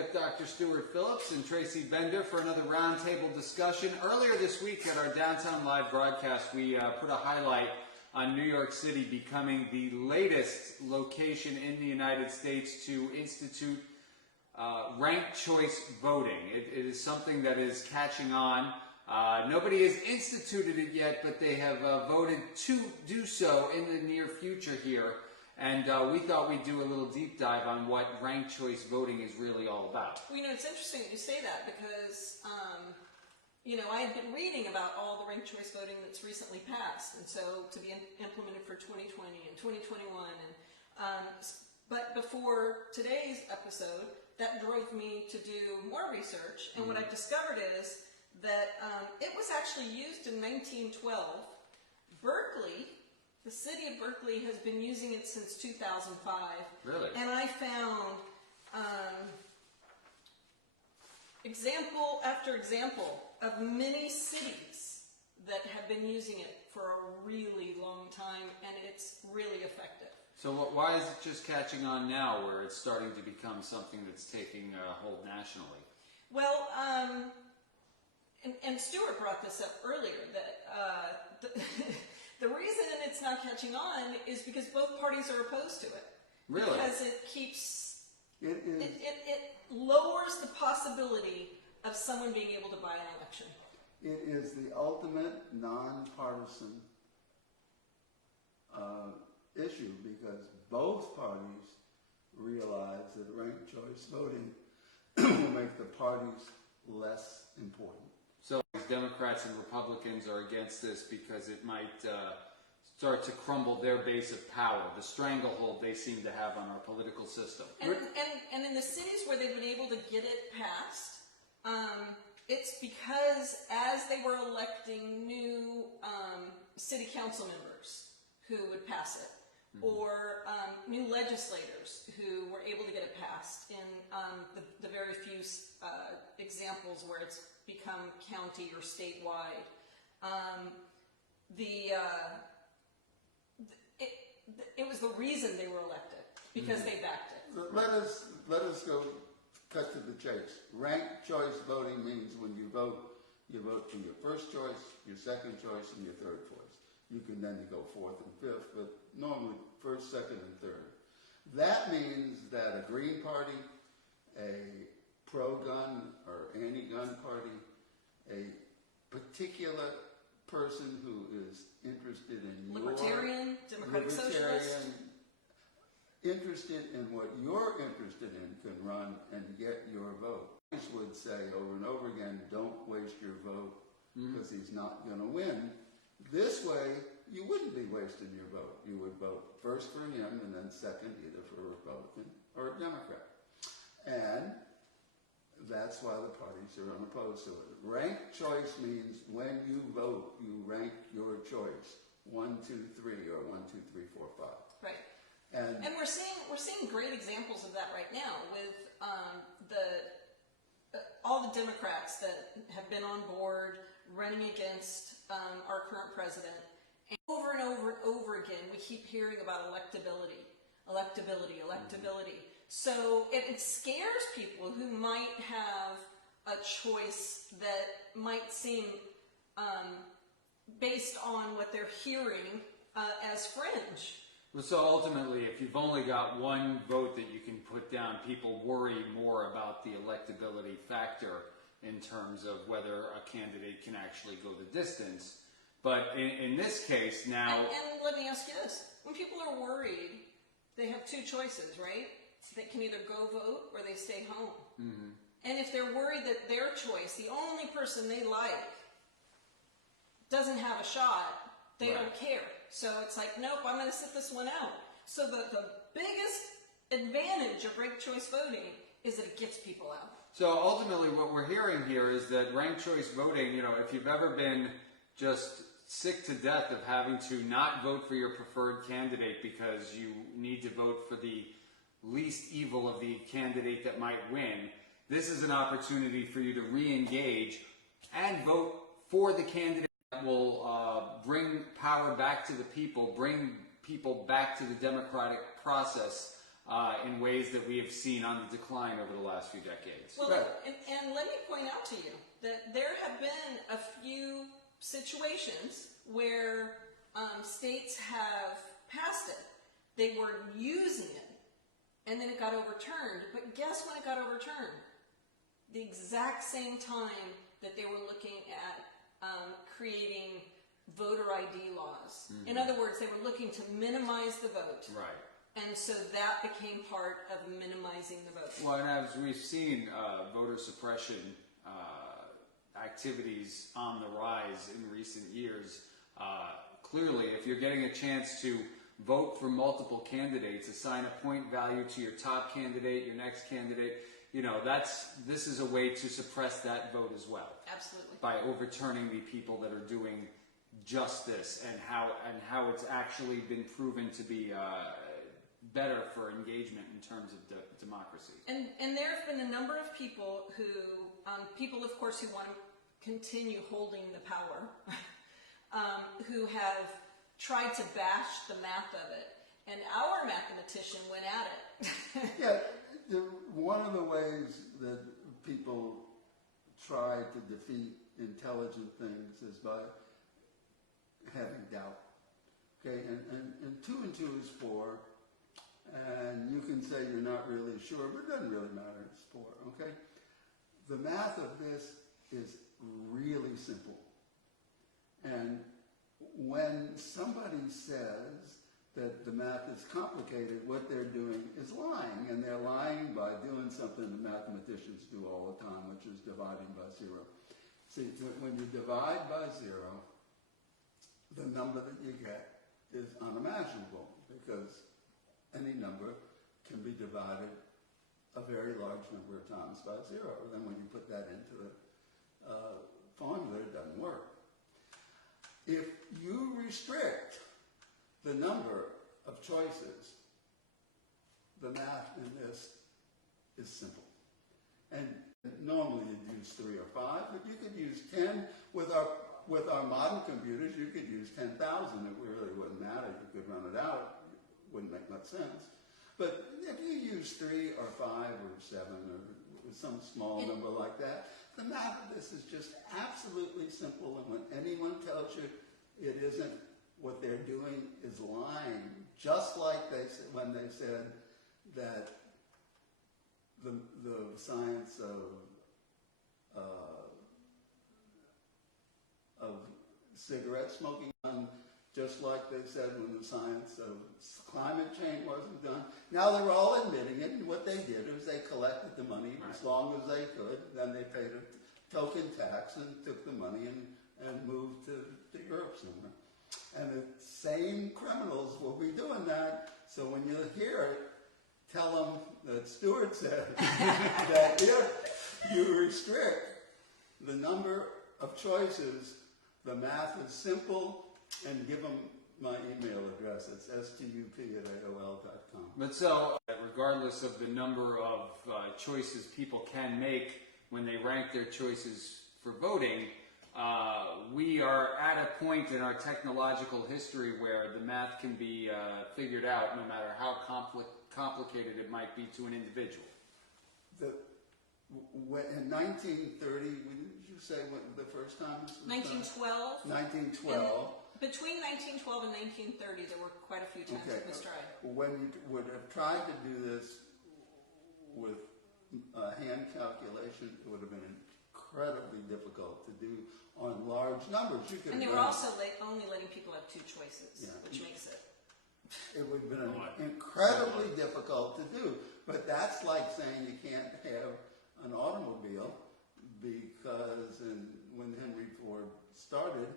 with Dr. Stuart Phillips and Tracy Bender for another roundtable discussion. Earlier this week at our Downtown Live broadcast, we put a highlight on New York City becoming the latest location in the United States to institute ranked choice voting. It is something that is catching on. Nobody has instituted it yet, but they have voted to do so in the near future here. And we thought we'd do a little deep dive on what ranked choice voting is really all about. Well, it's interesting that you say that because, I had been reading about all the ranked choice voting that's recently passed, and so to be implemented for 2020 and 2021. But before today's episode, that drove me to do more research, and what I discovered is that it was actually used in 1912. Berkeley, the city of Berkeley, has been using it since 2005. Really? And I found example after example of many cities that have been using it for a really long time, and it's really effective. So why is it just catching on now, where it's starting to become something that's taking hold nationally? Well, and Stuart brought this up earlier, that the reason it's not catching on is because both parties are opposed to it. Really? Because it keeps, it lowers the possibility of someone being able to buy an election. It is the ultimate nonpartisan issue because both parties realize that ranked choice voting will make the parties less important. So Democrats and Republicans are against this because it might start to crumble their base of power, the stranglehold they seem to have on our political system. And in the cities where they've been able to get it passed, it's because as they were electing new city council members who would pass it, or new legislators who were able to get it passed in the very few examples where it's become county or statewide. It was the reason they were elected, because they backed it. Let us go cut to the chase. Ranked choice voting means when you vote for your first choice, your second choice, and your third choice. You can then go fourth and fifth, but normally first, second, and third. That means that a Green Party, a pro-gun or anti-gun party, a particular person who is interested in Libertarian, Democratic Socialist, interested in what you're interested in, can run and get your vote. I would say over and over again, don't waste your vote because he's not going to win. This way, you wouldn't be wasting your vote. You would vote first for him and then second either for a Republican or a Democrat. And that's why the parties are unopposed to it. Ranked choice means when you vote, you rank your choice. 1, 2, 3, or 1, 2, 3, 4, 5. Right. And we're seeing great examples of that right now with all the Democrats that have been on board running against our current president. And over and over again, we keep hearing about electability. So it scares people who might have a choice that might seem, based on what they're hearing, as fringe. Well, so ultimately, if you've only got one vote that you can put down, people worry more about the electability factor in terms of whether a candidate can actually go the distance. But in this case now... And let me ask you this. When people are worried, they have two choices, right? They can either go vote or they stay home. And if they're worried that their choice, the only person they like, doesn't have a shot, they don't care. So it's like, nope, I'm going to sit this one out. So the biggest advantage of ranked choice voting is that it gets people out. So ultimately what we're hearing here is that ranked choice voting, if you've ever been just sick to death of having to not vote for your preferred candidate because you need to vote for the least evil of the candidate that might win, this is an opportunity for you to re-engage and vote for the candidate that will bring power back to the people, bring people back to the democratic process, in ways that we have seen on the decline over the last few decades. Well, and let me point out to you that there have been a few situations where states have passed it. They were using it, and then it got overturned. But guess when it got overturned? The exact same time that they were looking at creating voter ID laws. In other words, they were looking to minimize the vote. Right. And so that became part of minimizing the vote. Well, and as we've seen, voter suppression activities on the rise in recent years, clearly, if you're getting a chance to vote for multiple candidates, assign a point value to your top candidate, your next candidate, you know, this is a way to suppress that vote as well. Absolutely. By overturning the people that are doing just this, and how it's actually been proven to be better for engagement in terms of democracy. And there have been a number of people who, of course, who want to continue holding the power, who have tried to bash the math of it, and our mathematician went at it. Yeah, one of the ways that people try to defeat intelligent things is by having doubt. Okay, and 2 and 2 is 4, and you can say you're not really sure, but it doesn't really matter, it's 4, okay? The math of this is really simple. And when somebody says that the math is complicated, what they're doing is lying, and they're lying by doing something that mathematicians do all the time, which is dividing by 0. See, when you divide by 0, the number that you get is unimaginable, because any number can be divided a very large number of times by 0. And then when you put that into the formula, it doesn't work. If you restrict the number of choices, the math in this is simple. And normally you'd use 3 or 5, but you could use 10. With our modern computers, you could use 10,000. It really wouldn't matter. You could run it out. It wouldn't make much sense. But if you use 3 or 5 or 7 or some small number like that, the math of this is just absolutely simple. And when anyone tells you it isn't, what they're doing is lying. Just like they said when they said that the science of cigarette smoking, just like they said when the science of climate change wasn't done. Now they're all admitting it, and what they did is they collected the money as long as they could, then they paid a token tax and took the money and moved to Europe somewhere. And the same criminals will be doing that, so when you hear it, tell them that Stuart said that if you restrict the number of choices, the math is simple, and give them my email address. It's stup@aol.com. But so, regardless of the number of choices people can make when they rank their choices for voting, we are at a point in our technological history where the math can be figured out no matter how complicated it might be to an individual. In 1930, did you say when the first time? 1912. 1912. Between 1912 and 1930, there were quite a few times it was tried. When you would have tried to do this with hand calculation, it would have been incredibly difficult to do on large numbers. And they were also only letting people have 2 choices, which makes it. It would have been incredibly difficult to do. But that's like saying you can't have an automobile because when Henry Ford started,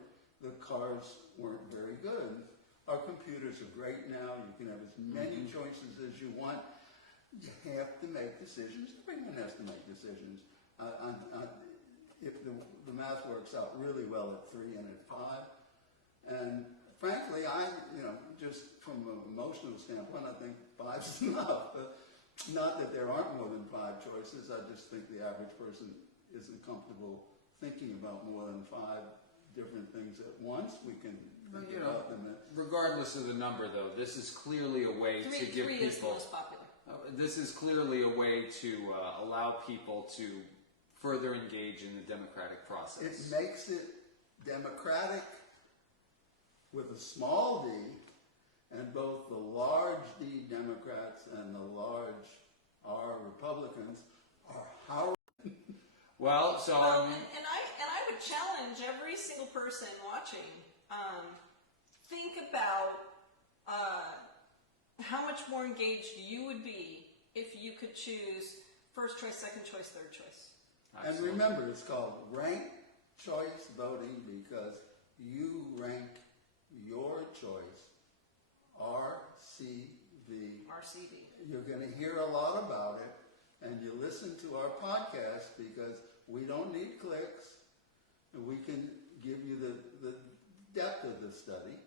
the cars weren't very good. Our computers are great now. You can have as many choices as you want. You have to make decisions. Everyone has to make decisions. If the math works out really well at 3 and at 5, and frankly, just from an emotional standpoint, I think 5's enough. But not that there aren't more than 5 choices. I just think the average person isn't comfortable thinking about more than 5 different things at once. We can think about them. Regardless of the number, though, this is clearly a way to give Three people. is the most popular. This is clearly a way to allow people to further engage in the democratic process. It makes it democratic with a small d, and both the large D Democrats and the large R Republicans are how. Well, so Well, and I would challenge every single person watching. Think about how much more engaged you would be if you could choose first choice, second choice, third choice. And remember, it's called ranked choice voting because you rank your choice, RCV. RCV. You're going to hear a lot about it, and you listen to our podcast because we don't need clicks, and we can give you the depth of the study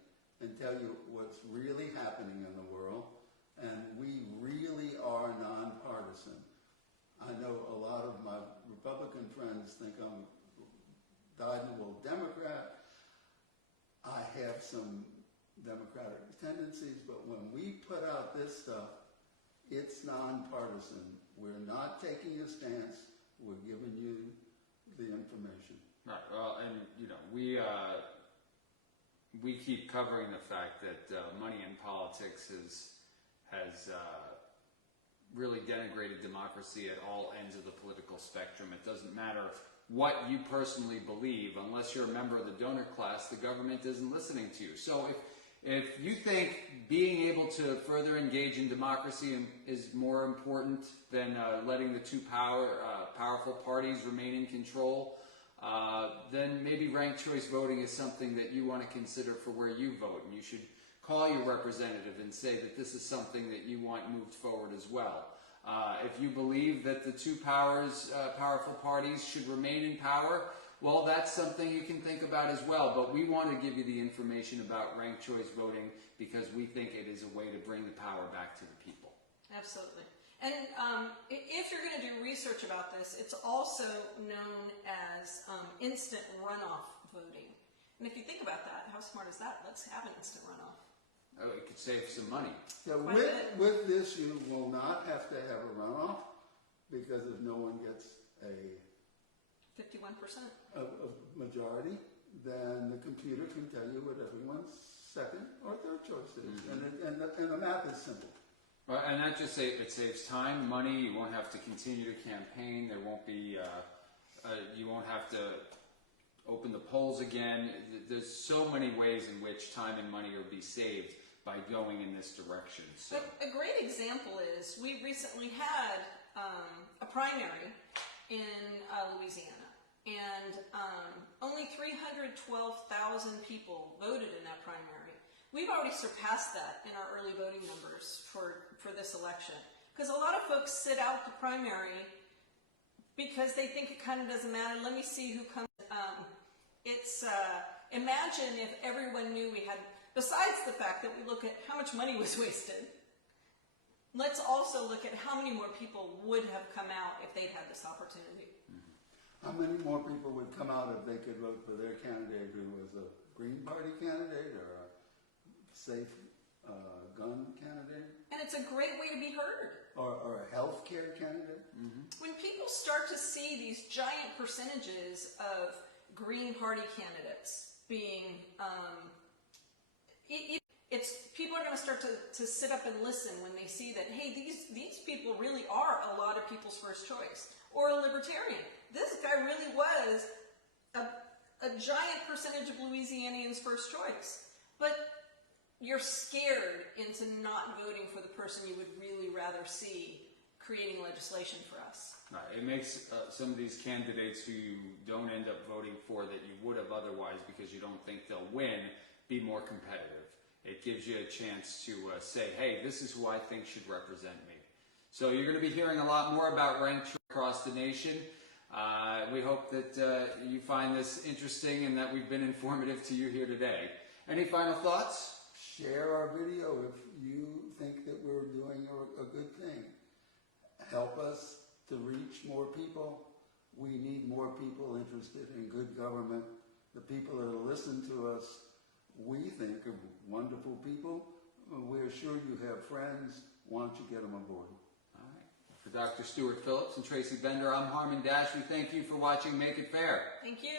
and tell you what's really happening in the world, and we really are nonpartisan. I know a lot of my Republican friends think I'm dyed-in-the-wool Democrat. I have some Democratic tendencies, but when we put out this stuff, it's nonpartisan. We're not taking a stance. We're giving you the information. Right. Well, and we keep covering the fact that money in politics has really denigrated democracy at all ends of the political spectrum. It doesn't matter what you personally believe, unless you're a member of the donor class, the government isn't listening to you. So if you think being able to further engage in democracy is more important than letting the two powerful parties remain in control, then maybe ranked choice voting is something that you want to consider for where you vote, and you should call your representative and say that this is something that you want moved forward as well. If you believe that the two powerful parties should remain in power, well, that's something you can think about as well. But we want to give you the information about ranked choice voting because we think it is a way to bring the power back to the people. Absolutely. And if you're going to do research about this, it's also known as instant runoff voting. And if you think about that, how smart is that? Let's have an instant runoff. Oh, it could save some money. So with this, you will not have to have a runoff because if no one gets a 51%. majority, then the computer can tell you what everyone's second or third choice is. And the math is simple. Well, and that just it saves time, money. You won't have to continue to campaign. There won't be. You won't have to open the polls again. There's so many ways in which time and money will be saved by going in this direction. So. A great example is we recently had a primary in Louisiana, and only 312,000 people voted in that primary. We've already surpassed that in our early voting numbers for this election. Because a lot of folks sit out the primary because they think it kind of doesn't matter. Let me see who comes. Imagine if everyone knew we had, besides the fact that we look at how much money was wasted, let's also look at how many more people would have come out if they'd had this opportunity. How many more people would come out if they could vote for their candidate who was a Green Party candidate or a safe gun candidate? And it's a great way to be heard. Or a health care candidate? When people start to see these giant percentages of Green Party candidates being, people are going to start to sit up and listen when they see that, hey, these people really are a lot of people's first choice. Or a libertarian. This guy really was a giant percentage of Louisianians' first choice. But you're scared into not voting for the person you would really rather see creating legislation for us. Right. It makes some of these candidates who you don't end up voting for that you would have otherwise because you don't think they'll win, be more competitive. It gives you a chance to say, hey, this is who I think should represent me. So you're going to be hearing a lot more about ranked choice across the nation. We hope that you find this interesting and that we've been informative to you here today. Any final thoughts? Share our video if you think that we're doing a good thing. Help us to reach more people. We need more people interested in good government. The people that listen to us, we think are wonderful people. We're sure you have friends. Why don't you get them aboard? Dr. Stuart Phillips and Tracy Bender, I'm Harmon Dash. We thank you for watching Make It Fair. Thank you.